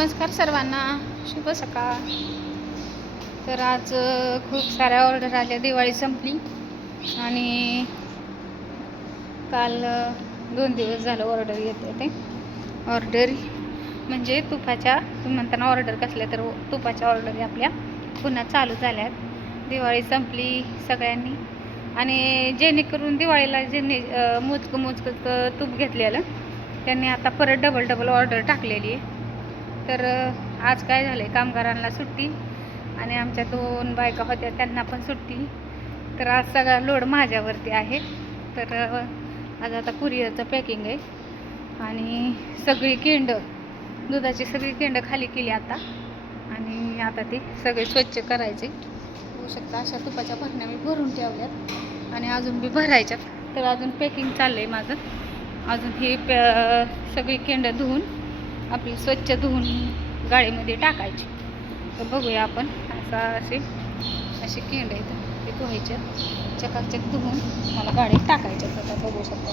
नमस्कार सर्वांना. शुभ सकाळ. तर आज खूप साऱ्या ऑर्डर आल्या. दिवाळी संपली. आणि काल दोन दिवस झालं ऑर्डर येते ते ऑर्डर म्हणजे तुपाच्या तुम्ही म्हणताना ऑर्डर कसल्या तर तुपाच्या ऑर्डरी आपल्या पुन्हा चालू झाल्या आहेत दिवाळी संपली सगळ्यांनी. आणि जेणेकरून दिवाळीला ज्यांनी मोजकं मोजकं तूप घेतलेलं त्यांनी आता परत डबल डबल ऑर्डर टाकलेली आहे. तर आज काय झालं आहे कामगारांना सुट्टी आणि आमच्या दोन बायका होत्या त्यांना पण सुट्टी. तर आज सगळा लोड माझ्यावरती आहे. तर आज आता कुरिअरचं पॅकिंग आहे आणि सगळी केंड दुधाची सगळी केंड खाली केली आता आणि आता ती सगळे स्वच्छ करायचे. होऊ शकता अशा तुपाच्या भरण्या मी भरून ठेवल्यात आणि अजून बी भरायच्यात तर अजून पॅकिंग चाललं आहे माझं. अजून ही पॅ सगळी केंड धुवून आपली स्वच्छ धुवून गाडीमध्ये टाकायची. तर बघूया आपण असा असे असे केंड आहेत ते धुवायचे. चकाचक धुवून मला गाडीत टाकायच्या आता बघू शकता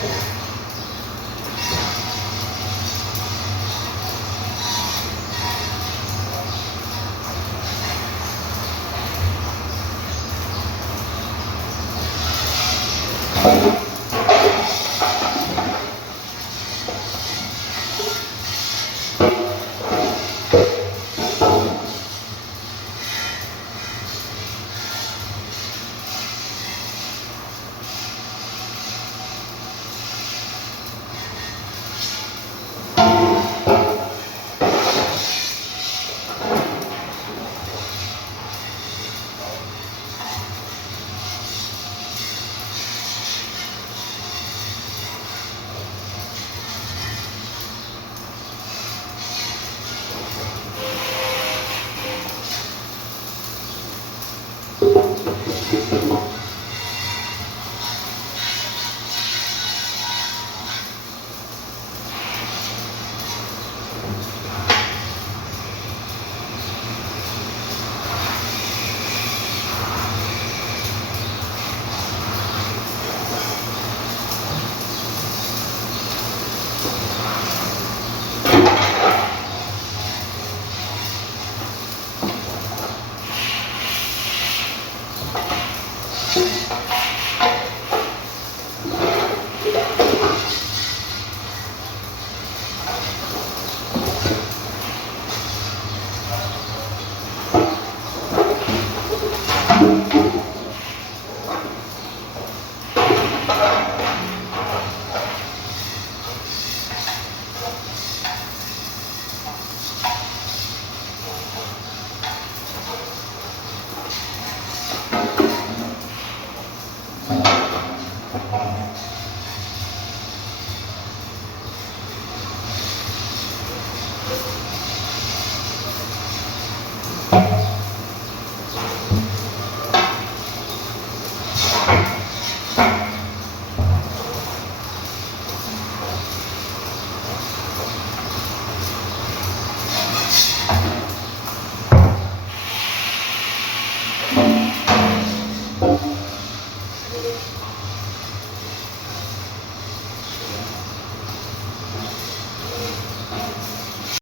for.